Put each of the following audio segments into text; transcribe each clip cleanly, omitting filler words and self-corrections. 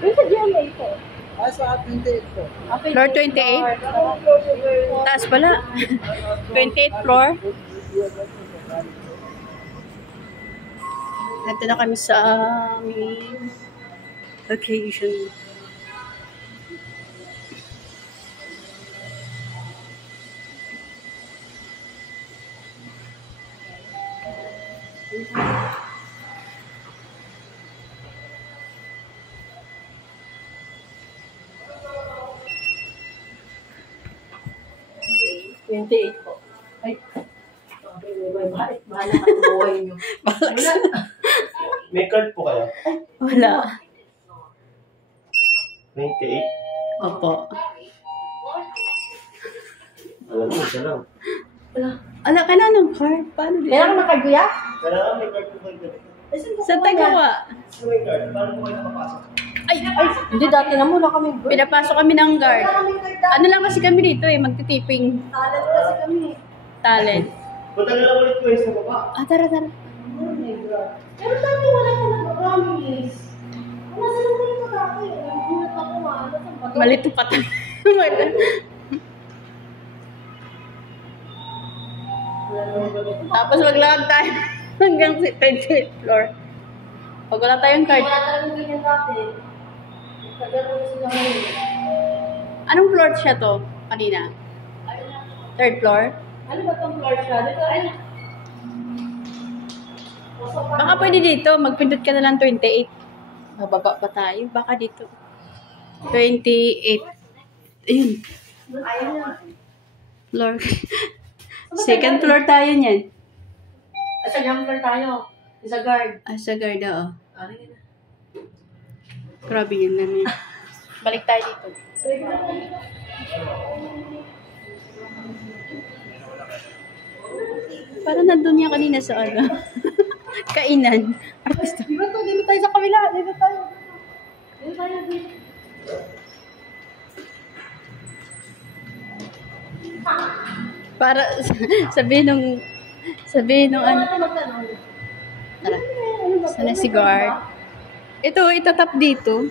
Yung sa GMA ko. Sa 28 po. Floor 28? Taas pala. 28th floor. Ito na kami sa aming location. Po. Ay. Bahala ka buhay nyo. May card po kayo? Wala. 28? Opo. Alam mo, siya lang. Ala, kailangan ng card. Paano dito? Kailangan na kagaya? Kailangan may card po kayo. Sa Tagawa. So may card, paano po kayo nakapasok? Ay, Hindi, dati na muna kami. pinapasok kami ng guard. Ano lang kasi kami dito eh, magtitiping Talent kasi kami. talent. Punta na lang ulit ko sa baba. Tara, tara. Oh my God. Pero dati wala ka nag-promise. Nasa naman ito dati. Nagulat ako nga. Malito pa tayo. Tapos maglakad tayo hanggang 28th floor. Pag wala tayong card. Wala talagang ganyan dati. Kagano sila ngayon. Anong floor siya to? Kanina? Third floor? Ano ba itong floor siya? Dito, ano? Baka pwede dito. Magpindot ka na lang 28. Bababa pa tayo. Baka dito. 28. Ayun. Ayaw na. Floor. Second floor tayo niyan. Sa ground floor tayo. Sa guard. Sa garda, oh. Ano yun? Grabe yun naman. Balik tayo dito. Parang nandun niya kanina sa ano. Kainan. Artista. Di ba ito? Dito tayo sa kabila. Dito tayo. Dito tayo. Para sabihin nung ano. Tara. Sana si guard. Ito, itatap dito.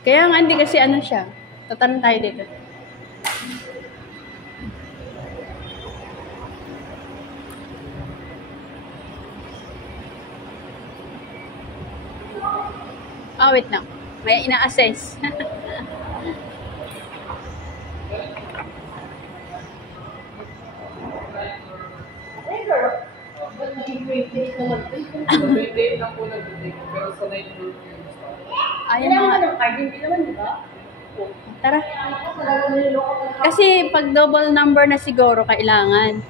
Kaya nga hindi kasi ano siya. Tatanong tayo dito. Wait lang. May ina-assess. Ayun na nga. Tara. Kasi pag double number na siguro kailangan.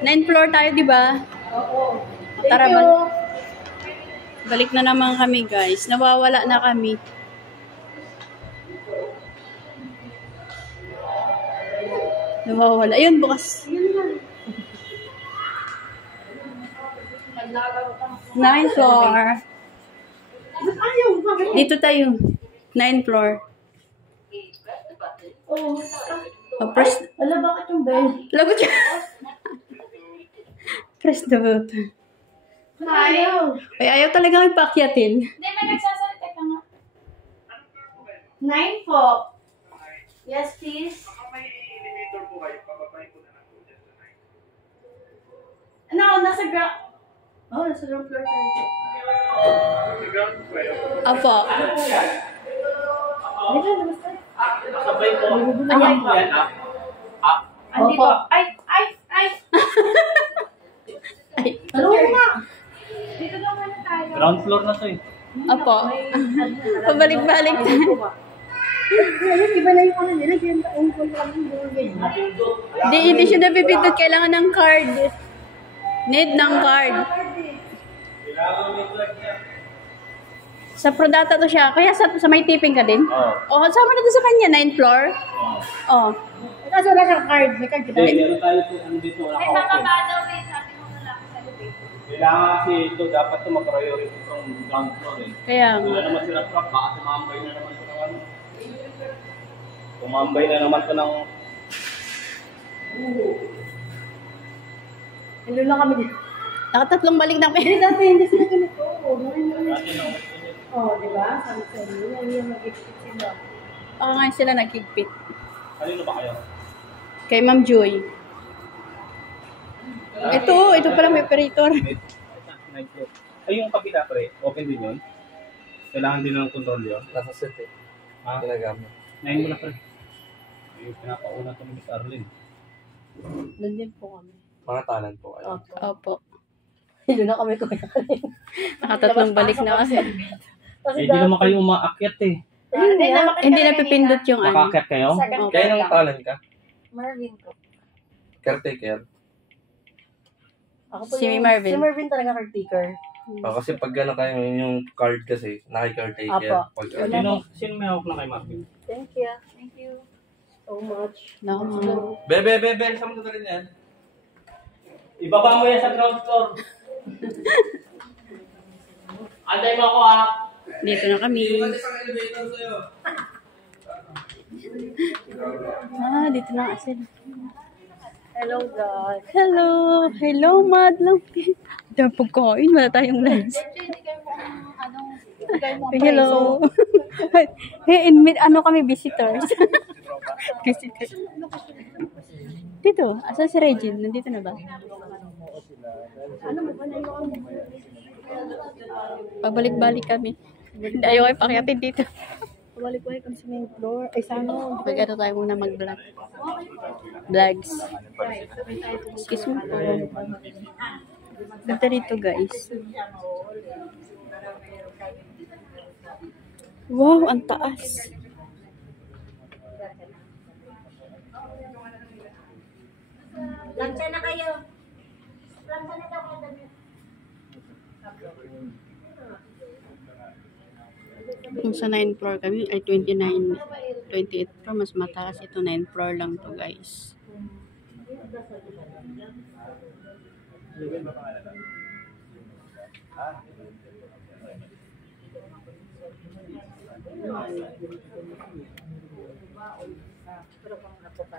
9th floor tayo, di ba? Oo. Tara, balik na naman kami, guys. Nawawala na kami. Nawawala. Ayun, bukas. 9th floor. Ayaw. Bakit? Dito tayo. 9th floor. Oo. Press. Alam, bakit yung bell? Lagot siya. Press the button. Ayaw. Ay, ayaw talaga ipakyatin. Hindi, may nagsasalita ka nga. 9 po. Yes, please. Baka may elevator po kayo, papapay po na lang po dyan sa 9. No, nasa ground. Oh, nasa ground floor tayo. Sa ground po kayo. Apo. Dito, labas tayo. Nakabay po. Ayan. Yan, Andito. Ay! Ay. Ano nga? Dito daw muna tayo. Ground floor na to eh. Apo. Pabalik-balik tayo. Iba na yung ano nila. Ganyan taong kung Hindi siya nabibindot. Kailangan ng card. Need ng card. Kailangan may flag niya. Sa Prodata to siya. Kaya sa may tipping ka din? Oo. Oh, sama na to sa kanya. 9th floor. Oh. Kaso wala kang card. May card kita. Hindi, meron tayo po ano dito. Ay, bababa daw eh. Sabi mo wala sa elevator. Kailangan kasi ito, dapat ito mag-priority itong ground floor eh. Kaya Wala nga. naman sila truck, baka tumambay na naman ito ng ano. Tumambay na naman ito ng... Hello lang kami dito. Nakatatlong balik na kami. Dati hindi sila ganito. Oh, di ba? Sabi sa inyo, yung mag-expect sila. Baka nga sila nagkigpit. Kanino ba kayo? Kay Ma'am Joy. Ito pala may operator. Ay, yung kapila pre, open din yun? Kailangan din ng control yun? Nasa set eh. Ha? Ginagamit. Nahin mo na pre. Yung pinapauna ko ni Miss Arlene. Doon din po kami. Mga talent po kayo. Opo. Opo. Hello na kami kuya. Nakatatlong balik na kasi. Kasi Eh, di naman kayo umaakyat eh. Hindi na pipindot yung ano. Makaakyat kayo? Kaya nung talent ka? Marvin ko. Caretaker. Ako po Si yung, Marvin. Si Marvin talaga caretaker. Kasi pag gano'n kayo yung card kasi, naki-caretaker. Apo. Pag Sino may hawak na kay Marvin? Thank you. Thank you so much. No. Bebe, saan mo rin yan? Ibaba mo yan sa ground floor. Antay mo ako ah. Dito na kami. Isang elevator sa'yo. Dito na kasi. Hello guys. Hello, madlang. Dami pagkain, wala tayong lunch. Hello. Hey, kami, visitors. Visitors. Dito, asan si Regine? Nandito na ba? Pabalik-balik kami. Ayaw kayo pakyatin dito. Balik-balik kami sa main floor. Ay, sana. Mag-ano tayo muna mag-vlog. Vlogs. Excuse me po. Ganda rito, guys. Wow, ang taas. Lancha na kayo. Lancha na daw kayo. Kung sa 9th floor kami, ay 29, 28th floor, mas mataas ito, 9th floor lang to guys.